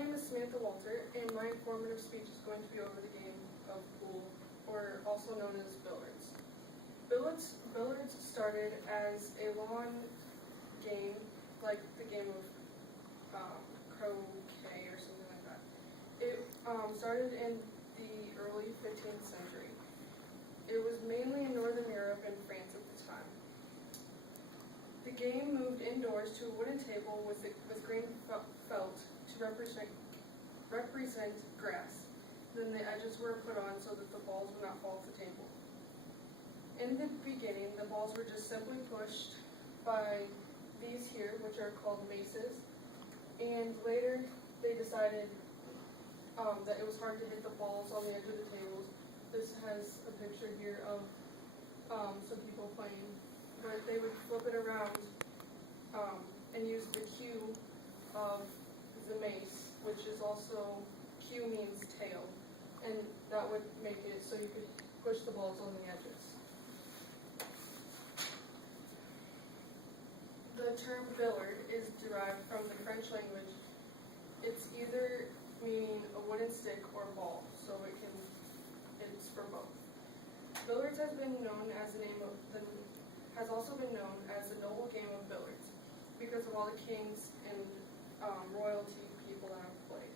name is Samantha Walter, and my informative speech is going to be over the game of pool, or also known as billiards. Billiards started as a lawn game, like the game of croquet or something like that. It started in the early 15th century. It was mainly in Northern Europe and France at the time. The game moved indoors to a wooden table with green felt to represent grass. Then the edges were put on so that the balls would not fall off the table. In the beginning, the balls were just simply pushed by these here, which are called maces, and later they decided that it was hard to hit the balls on the edge of the tables. This has a picture here of some people playing, but they would flip it around and use the cue of the mace, which is also, cue means tail, and that would make it so you could push the balls on the edges. The term billard is derived from the French language. It's either meaning a wooden stick or ball, so it's for both. Billiards has also been known as the noble game of billiards because of all the kings and royalty people that have played.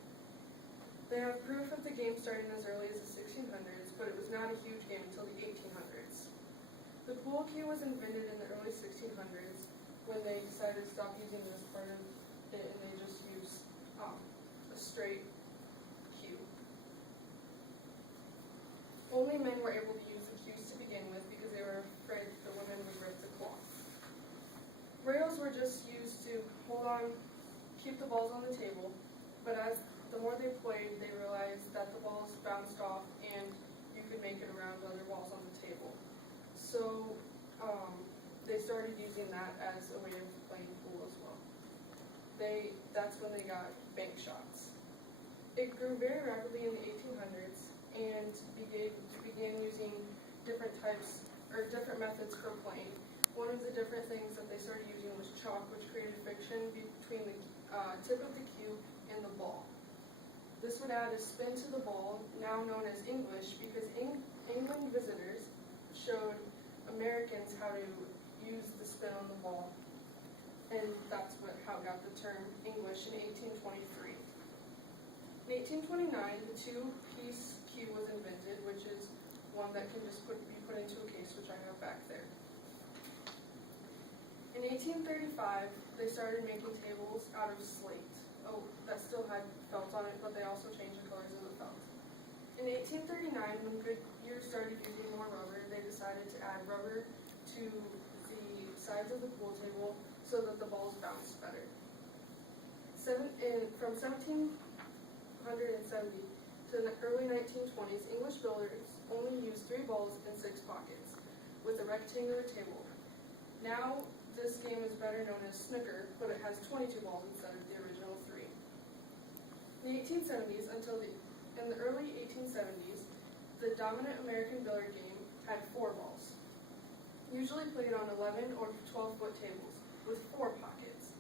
They have proof of the game starting as early as the 1600s, but it was not a huge game until the 1800s. The pool cue was invented in the early 1600s when they decided to stop using this part of it and they just used a straight cue. Only men were able to use the cues to begin with because they were afraid the women would break the cloth. Rails were just used to keep the balls on the table, but as the more they played, they realized that the balls bounced off and you could make it around other balls on the table. So they started using that as a way of playing pool as well. That's when they got bank shots. It grew very rapidly in the 1800s and began using different methods for playing. One of the different things that they started using was chalk, which created friction between the tip of the cue and the ball. This would add a spin to the ball, now known as English, because England visitors showed Americans how to use the spin on the ball, and that's how it got the term English in 1823. In 1829, the two-piece cue was invented, which is one that can just be put into a case, which I have back there. In 1835, they started making tables out of slate. That still had felt on it, but they also changed the colors of the felt. In 1839, when Goodyear started using more rubber, they decided to add rubber to the sides of the pool table so that the balls bounced better. From 1770 to the early 1920s, English billiards only used 3 balls and 6 pockets, with a rectangular table. Now, this game is better known as snooker, but it has 22 balls instead of the original 3. In the 1870s in the early 1870s, the dominant American billiard game had 4 balls, usually played on 11 or 12-foot tables with 4 pockets.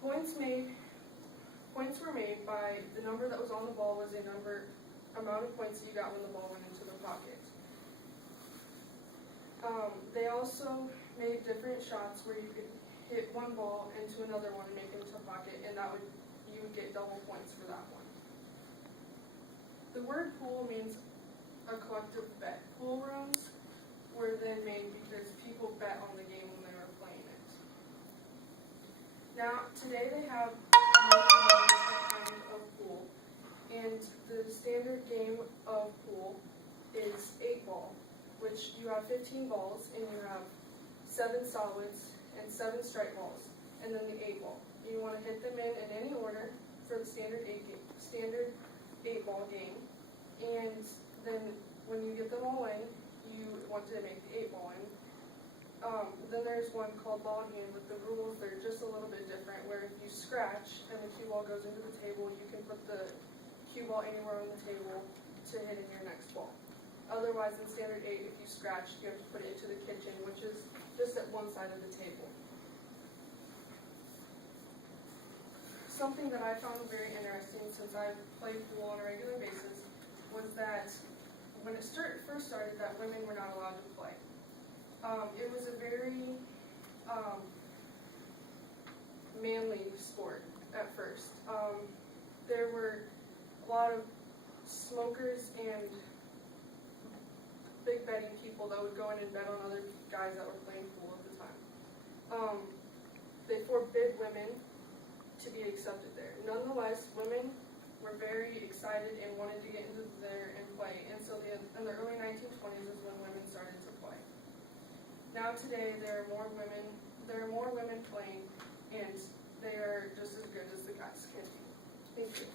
Points were made by the number that was on the ball was amount of points that you got when the ball went into the pocket. They also made different shots where you could hit one ball into another one and make it into a pocket, and you would get double points for that one. The word pool means a collective bet. Pool rooms were then made because people bet on the game when they were playing it. Now, today they have another kind of pool, and the standard game of pool is 8-ball, which you have 15 balls, and you have 7 solids and 7 strike balls, and then the 8-ball. You want to hit them in any order for the standard 8-ball game, and then when you get them all in, you want to make the 8-ball in. Then there's one called ball in hand, but the rules are just a little bit different, where if you scratch and the cue ball goes into the table, you can put the cue ball anywhere on the table to hit in your next ball. Otherwise, in standard 8, if you scratch, you have to put it into the kitchen, which is just at one side of the table. something that I found very interesting since I've played pool on a regular basis was that when it first started that women were not allowed to play. It was a very manly sport at first. There were a lot of smokers and big betting people that would go in and bet on other guys that were playing pool at the time. They forbid women to be accepted there. Nonetheless, women were very excited and wanted to get into there and play. And so in the early 1920s is when women started to play. Now today there are more women playing, and they are just as good as the guys can be. Thank you.